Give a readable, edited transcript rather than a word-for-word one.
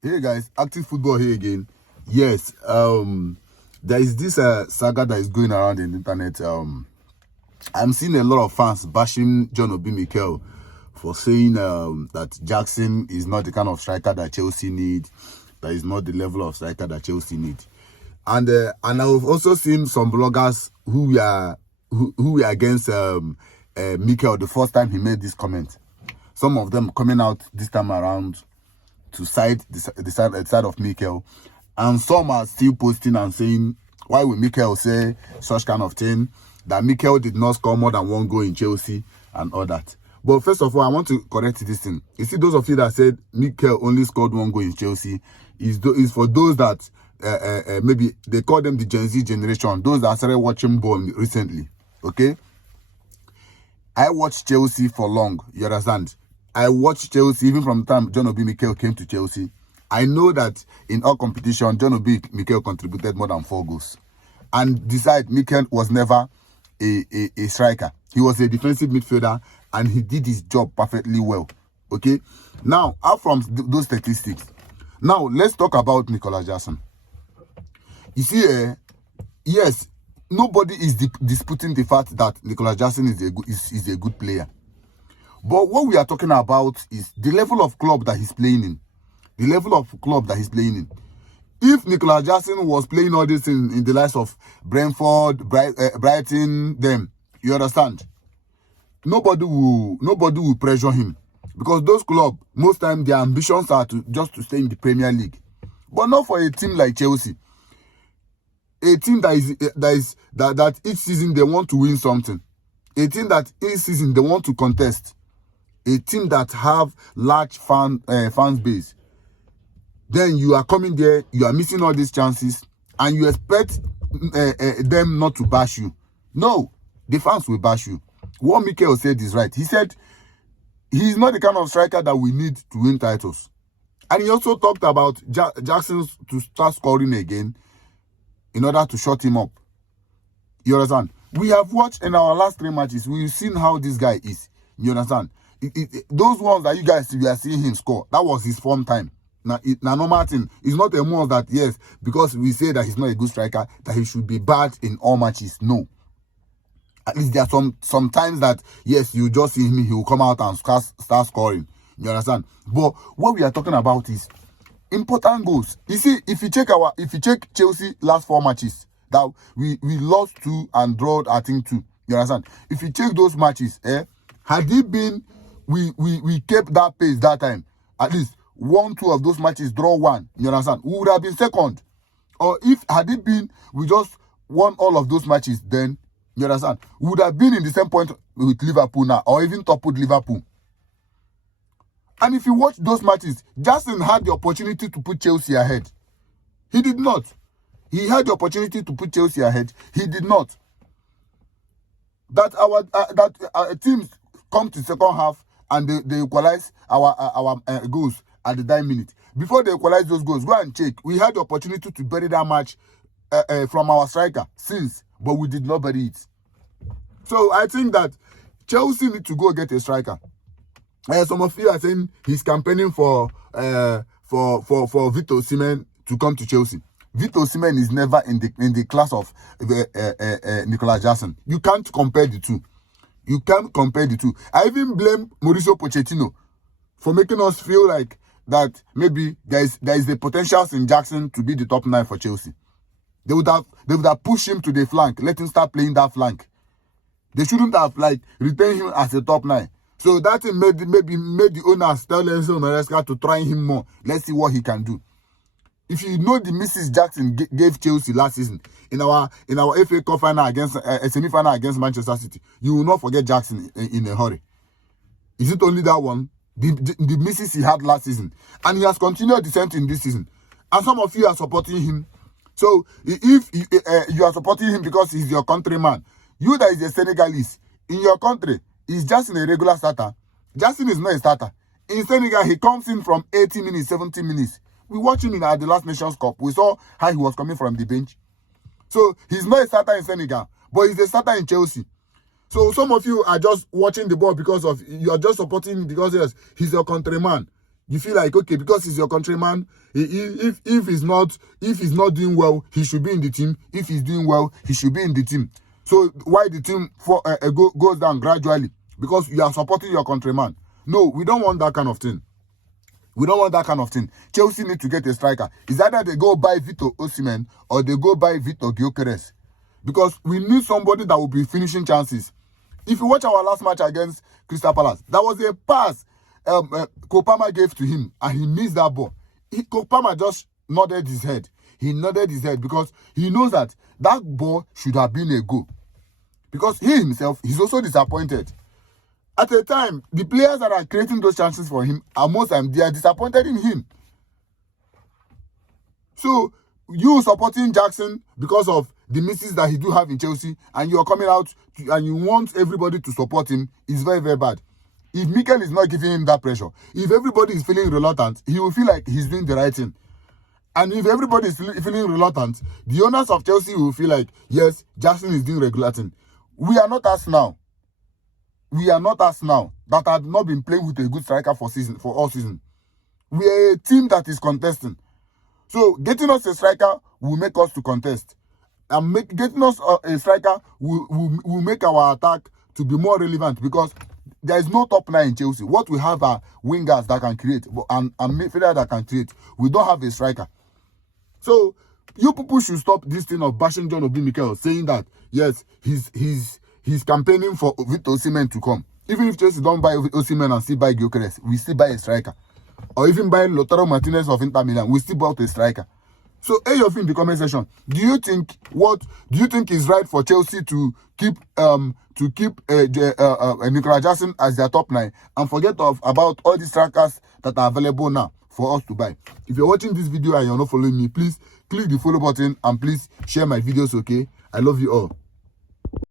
Hey guys, active football here again. Yes, there is this saga that is going around in the internet. I'm seeing a lot of fans bashing John Obi Mikel for saying that Jackson is not the kind of striker that Chelsea need. That is not the level of striker that Chelsea need. And I've also seen some bloggers who were against Mikel the first time he made this comment. Some of them coming out this time around to side the side of Mikel, and some are still posting and saying, why will Mikel say such kind of thing, that Mikel did not score more than one goal in Chelsea and all that. But first of all, I want to correct this thing. You see, those of you that said Mikel only scored one goal in Chelsea is for those that maybe they call them the Gen Z generation, those that started watching ball recently. Okay, I watched Chelsea for long, you understand? I watched Chelsea even from the time John Obi Mikel came to Chelsea. I know that in all competition, John Obi Mikel contributed more than 4 goals. And besides, Mikel was never a striker. He was a defensive midfielder, and he did his job perfectly well. Okay? Now, out from those statistics, now let's talk about Nicolas Jackson. You see, yes, nobody is disputing the fact that Nicolas Jackson is a good player. But what we are talking about is the level of club that he's playing in. The level of club that he's playing in. If Nicolas Jackson was playing all this in the likes of Brentford, Brighton, them, you understand? Nobody will pressure him. Because those clubs, most time their ambitions are just to stay in the Premier League. But not for a team like Chelsea. A team that each season they want to win something. A team that each season they want to contest. A team that have large fans base. Then you are coming there, you are missing all these chances, and you expect them not to bash you. No, the fans will bash you. What Mikel said is right. He said he's not the kind of striker that we need to win titles. And he also talked about Jackson to start scoring again in order to shut him up. You understand? We have watched in our last 3 matches, we've seen how this guy is. You understand? Those ones that you guys are seeing him score, that was his form time. Now, normal thing, it's not a must that, yes, because we say that he's not a good striker, that he should be bad in all matches. No. At least there are some times that, yes, you just see him, he will come out and start scoring. You understand? But what we are talking about is important goals. You see, if you check Chelsea last 4 matches, that we lost 2 and drawed, I think, 2. You understand? If you check those matches, had it been we kept that pace that time, at least 1-2 of those matches, draw 1, you understand, we would have been second. Or if had it been we just won all of those matches, then you understand, we would have been in the same point with Liverpool now, or even top with Liverpool. And if you watch those matches, Jackson had the opportunity to put Chelsea ahead. He did not. He had the opportunity to put Chelsea ahead. He did not. That our teams come to second half and they equalize our goals at the 9 minute. Before they equalize those goals, go and check. We had the opportunity to bury that match from our striker since, but we did not bury it. So I think that Chelsea need to go get a striker. Some of you are saying he's campaigning for Victor Osimhen to come to Chelsea. Victor Osimhen is never in the class of Nicolas Jackson. You can't compare the two. You can't compare the two. I even blame Mauricio Pochettino for making us feel like that maybe there is a potential in Jackson to be the top 9 for Chelsea. They would have pushed him to the flank, let him start playing that flank. They shouldn't have retained him as a top 9. So that thing made the owners tell Enzo Maresca to try him more. Let's see what he can do. If you know the misses Jackson gave Chelsea last season in our FA Cup final against a semi-final against Manchester City, you will not forget Jackson in a hurry. Is it only that one? The misses he had last season, and he has continued the same thing this season. And some of you are supporting him. So if you are supporting him because he's your countryman, you that is a Senegalese in your country, is Jackson a regular starter? Jackson is not a starter. In Senegal, he comes in from 80 minutes, 70 minutes. We watched him at the last Nations Cup. We saw how he was coming from the bench. So he's not a starter in Senegal, but he's a starter in Chelsea. So some of you are just watching the ball because of, you are just supporting him because yes, he's your countryman. You feel like, okay, because he's your countryman, if he's not doing well, he should be in the team. If he's doing well, he should be in the team. So why the team goes down gradually? Because you are supporting your countryman. No, we don't want that kind of thing. We don't want that kind of thing. Chelsea need to get a striker. It's either they go buy Victor Osimhen or they go buy Victor Gyökeres. Because we need somebody that will be finishing chances. If you watch our last match against Crystal Palace, that was a pass Kopama gave to him and he missed that ball. Kopama just nodded his head. He nodded his head because he knows that that ball should have been a goal. Because he himself, he's also disappointed. At the time, the players that are creating those chances for him, are most times they are disappointed in him. So, you supporting Jackson because of the misses that he do have in Chelsea, and you are coming out and you want everybody to support him, is very, very bad. If Mikel is not giving him that pressure, if everybody is feeling reluctant, he will feel like he's doing the right thing. And if everybody is feeling reluctant, the owners of Chelsea will feel like, yes, Jackson is doing regular thing. We are not us now. We are not us now that have not been playing with a good striker for all season. We are a team that is contesting. So getting us a striker will make us to contest. And getting us a striker will make our attack to be more relevant, because there is no top 9 in Chelsea. What we have are wingers that can create and midfielders that can create. We don't have a striker. So you people should stop this thing of bashing John Obi Mikel, saying that yes, he's campaigning for Victor Osimhen to come. Even if Chelsea don't buy Osimhen and still buy Gyökeres, we still buy a striker. Or even buy Lautaro Martinez of Inter Milan, we still bought a striker. So, hey, your in the comment section, do you think is right for Chelsea to keep Nicolas Jackson as their top 9 and forget about all the strikers that are available now for us to buy? If you're watching this video and you're not following me, please click the follow button and please share my videos, okay? I love you all.